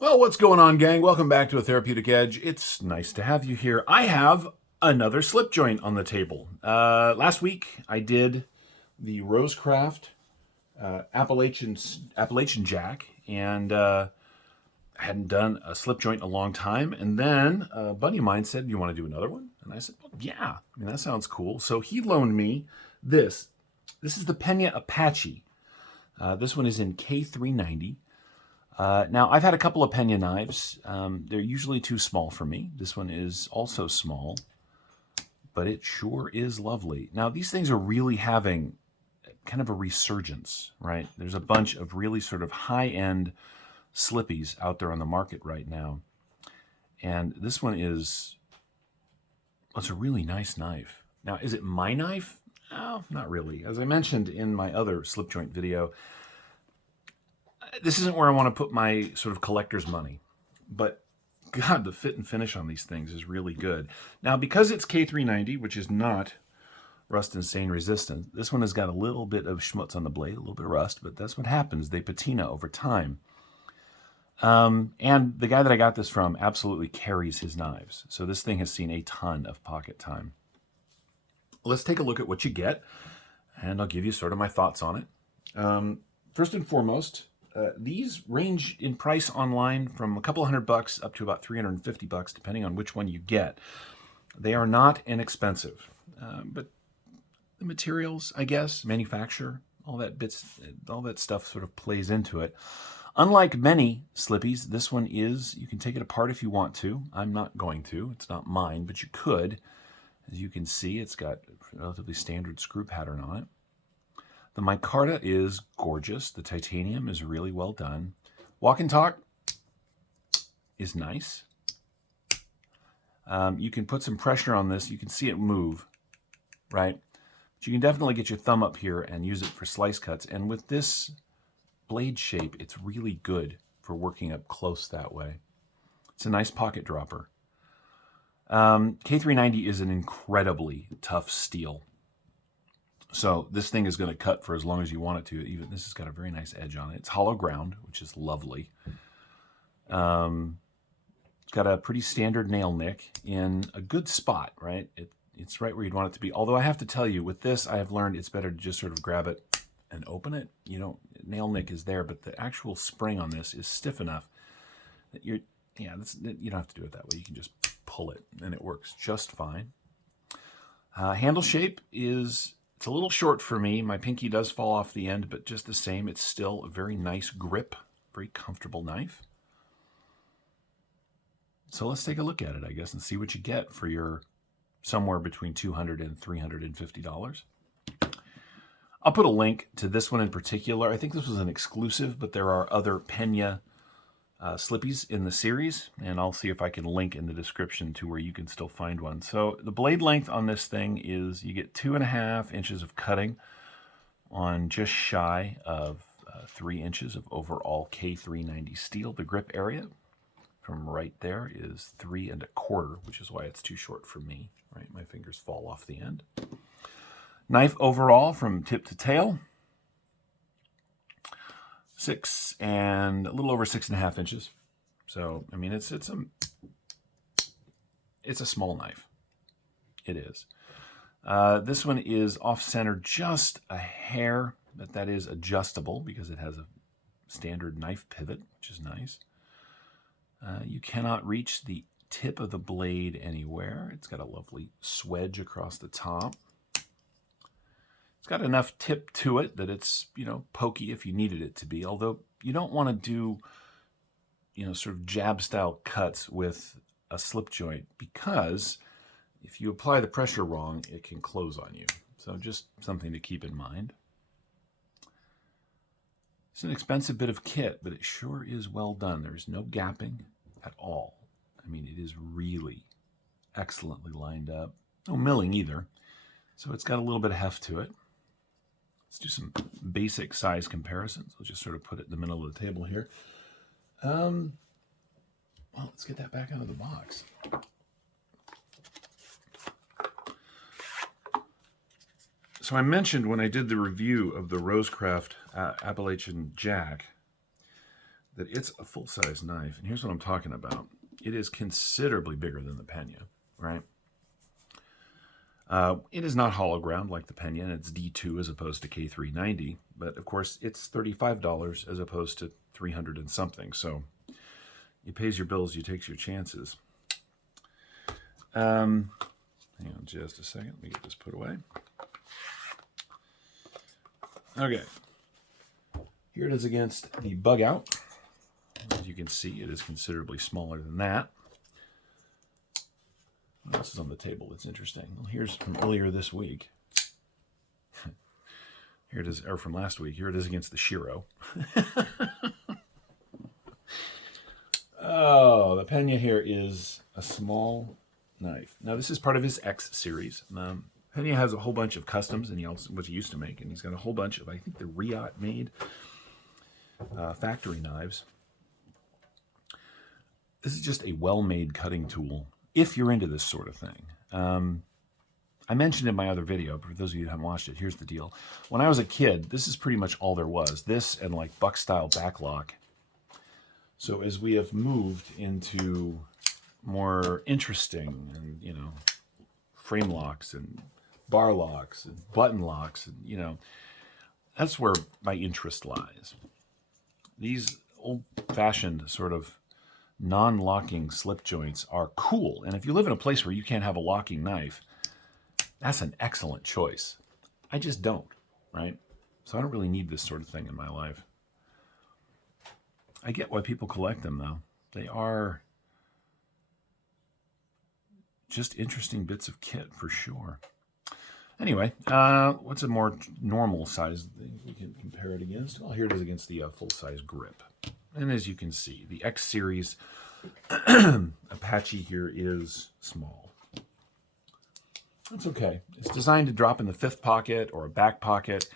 Well, what's going on, gang? Welcome back to A Therapeutic Edge. It's nice to have you here. I have another slip joint on the table. Last week, I did the Rosecraft Appalachian Jack, and I hadn't done a slip joint in a long time. And then a buddy of mine said, "You want to do another one?" And I said, "Well, yeah. I mean, that sounds cool." So he loaned me this. This is the Pena Apache. This one is in K390. Now, I've had a couple of Pena knives. They're usually too small for me. This one is also small, but it sure is lovely. Now, these things are really having kind of a resurgence, right? There's a bunch of really sort of high-end slippies out there on the market right now. And this one is, well, it's a really nice knife. Now, is it my knife? No, not really. As I mentioned in my other slip joint video, this isn't where I want to put my sort of collector's money, but God, the fit and finish on these things is really good. Now, because it's K390, which is not rust and stain resistant, this one has got a little bit of schmutz on the blade, a little bit of rust, but that's what happens. They patina over time. And the guy that I got this from absolutely carries his knives. So this thing has seen a ton of pocket time. Let's take a look at what you get, and I'll give you sort of my thoughts on it. First and foremost, these range in price online from a couple $100 up to about $350, depending on which one you get. They are not inexpensive, but the materials, I guess, manufacture, all that stuff sort of plays into it. Unlike many slippies, this one is, you can take it apart if you want to. I'm not going to. It's not mine, but you could. As you can see, it's got a relatively standard screw pattern on it. The micarta is gorgeous. The titanium is really well done. Walk and talk is nice. You can put some pressure on this. You can see it move, right? But you can definitely get your thumb up here and use it for slice cuts. And with this blade shape, it's really good for working up close that way. It's a nice pocket dropper. K390 is an incredibly tough steel. So this thing is going to cut for as long as you want it to. Even this has got a very nice edge on it. It's hollow ground, which is lovely. It's got a pretty standard nail nick in a good spot, right? It's right where you'd want it to be. Although I have to tell you, with this, I have learned it's better to just sort of grab it and open it. You know, nail nick is there, but the actual spring on this is stiff enough that you don't have to do it that way. You can just pull it, and it works just fine. Handle shape is... It's a little short for me. My pinky does fall off the end, but just the same, it's still a very nice grip, very comfortable knife. So let's take a look at it, I guess, and see what you get for your somewhere between $200 and $350. I'll put a link to this one in particular. I think this was an exclusive, but there are other Pena slippies in the series, and I'll see if I can link in the description to where you can still find one. So the blade length on this thing is, you get 2.5 inches of cutting on just shy of 3 inches of overall K390 steel. The grip area from right there is 3 1/4, which is why it's too short for me, right? My fingers fall off the end. Knife overall from tip to tail, 6 and a little over 6.5 inches. So, I mean, it's a small knife. It is. This one is off-center just a hair, but that is adjustable because it has a standard knife pivot, which is nice. You cannot reach the tip of the blade anywhere. It's got a lovely swedge across the top. It's got enough tip to it that it's, pokey if you needed it to be, although you don't want to do, sort of jab-style cuts with a slip joint, because if you apply the pressure wrong, it can close on you. So just something to keep in mind. It's an expensive bit of kit, but it sure is well done. There's no gapping at all. I mean, it is really excellently lined up. No milling either. So it's got a little bit of heft to it. Let's do some basic size comparisons. We'll just sort of put it in the middle of the table here. Well, let's get that back out of the box. So I mentioned when I did the review of the Rosecraft Appalachian Jack that it's a full-size knife. And here's what I'm talking about. It is considerably bigger than the Pena, right? It is not hollow ground like the Pena, and it's D2 as opposed to K390. But of course, it's $35 as opposed to $300 and something. So you pays your bills, you takes your chances. Hang on just a second. Let me get this put away. Okay. Here it is against the bug out. As you can see, it is considerably smaller than that. What else is on the table that's interesting? Well, here's from earlier this week. Here it is, or from last week. Here it is against the Shiro. Oh, the Pena here is a small knife. Now, this is part of his X series. Pena has a whole bunch of customs, and what he used to make, and he's got a whole bunch of, I think, the Riot made factory knives. This is just a well-made cutting tool, if you're into this sort of thing. I mentioned in my other video, but for those of you who haven't watched it, here's the deal. When I was a kid, this is pretty much all there was. This and like buck-style backlock. So as we have moved into more interesting and, you know, frame locks and bar locks and button locks, and, you know, that's where my interest lies. These old-fashioned sort of non-locking slip joints are cool. And if you live in a place where you can't have a locking knife, that's an excellent choice. I just don't, right? So I don't really need this sort of thing in my life. I get why people collect them, though. They are just interesting bits of kit, for sure. Anyway, what's a more normal size thing we can compare it against? Well, here it is against the full-size grip. And as you can see, the X Series Apache here is small. That's okay. It's designed to drop in the fifth pocket or a back pocket.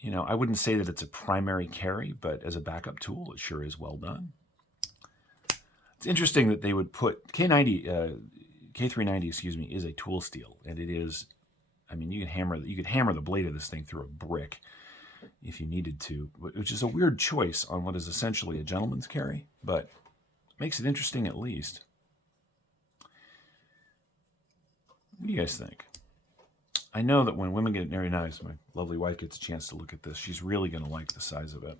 You know, I wouldn't say that it's a primary carry, but as a backup tool, it sure is well done. It's interesting that they would put K390, excuse me, is a tool steel, and it is. I mean, you could hammer the blade of this thing through a brick if you needed to, which is a weird choice on what is essentially a gentleman's carry, but makes it interesting at least. What do you guys think? I know that when women get very knives, my lovely wife gets a chance to look at this. She's really going to like the size of it.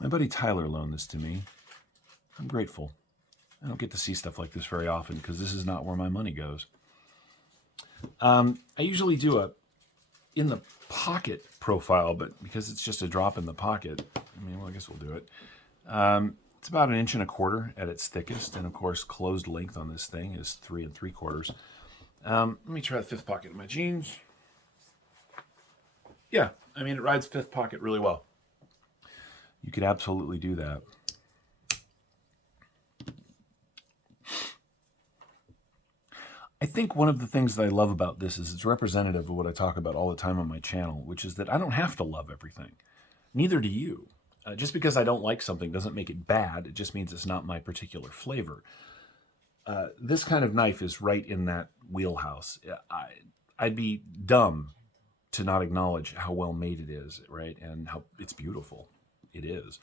My buddy Tyler loaned this to me. I'm grateful. I don't get to see stuff like this very often because this is not where my money goes. I usually do a in the pocket profile, but because it's just a drop in the pocket, I mean, well, I guess we'll do it. It's about 1 1/4 at its thickest, and of course, closed length on this thing is 3 3/4. Let me try the fifth pocket in my jeans. Yeah, I mean, it rides fifth pocket really well. You could absolutely do that. I think one of the things that I love about this is it's representative of what I talk about all the time on my channel, which is that I don't have to love everything. Neither do you. Just because I don't like something doesn't make it bad. It just means it's not my particular flavor. This kind of knife is right in that wheelhouse. I'd be dumb to not acknowledge how well made it is, right? And how it's beautiful. It is.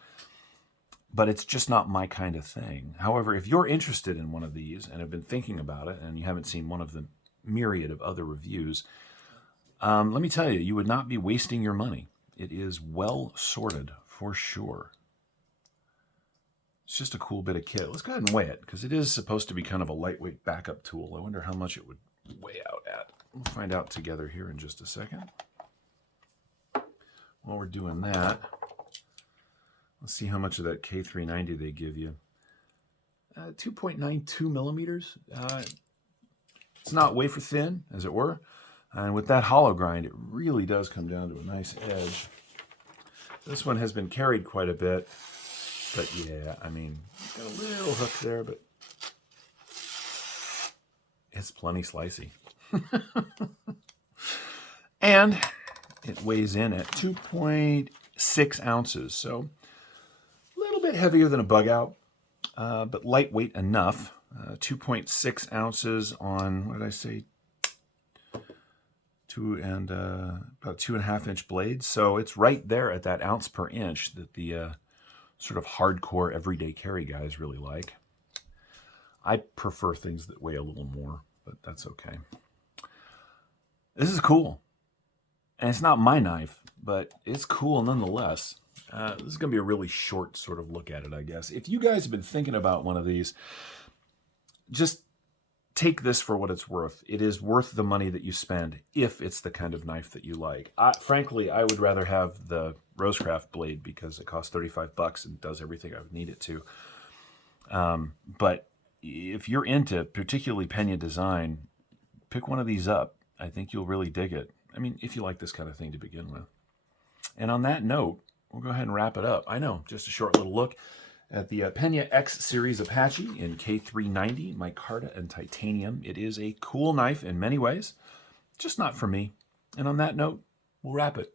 But it's just not my kind of thing. However, if you're interested in one of these and have been thinking about it and you haven't seen one of the myriad of other reviews, let me tell you, you would not be wasting your money. It is well sorted for sure. It's just a cool bit of kit. Let's go ahead and weigh it because it is supposed to be kind of a lightweight backup tool. I wonder how much it would weigh out at. We'll find out together here in just a second. While we're doing that, let's see how much of that K390 they give you. 2.92 millimeters. It's not wafer thin, as it were. And with that hollow grind, it really does come down to a nice edge. This one has been carried quite a bit. But yeah, I mean, it's got a little hook there, but it's plenty slicey. And it weighs in at 2.6 ounces. So a little bit heavier than a bug out, but lightweight enough. 2.6 ounces on, what did I say? about 2.5-inch blades. So it's right there at that ounce per inch that the sort of hardcore everyday carry guys really like. I prefer things that weigh a little more, but that's okay. This is cool. And it's not my knife, but it's cool nonetheless. This is going to be a really short sort of look at it, I guess. If you guys have been thinking about one of these, just take this for what it's worth. It is worth the money that you spend if it's the kind of knife that you like. Frankly, I would rather have the Rosecraft blade because it costs $35 and does everything I would need it to. But if you're into particularly Pena design, pick one of these up. I think you'll really dig it. I mean, if you like this kind of thing to begin with. And on that note, we'll go ahead and wrap it up. I know, just a short little look at the Pena X Series Apache in K390, micarta and titanium. It is a cool knife in many ways, just not for me. And on that note, we'll wrap it.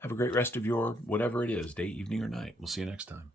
Have a great rest of your whatever it is, day, evening, or night. We'll see you next time.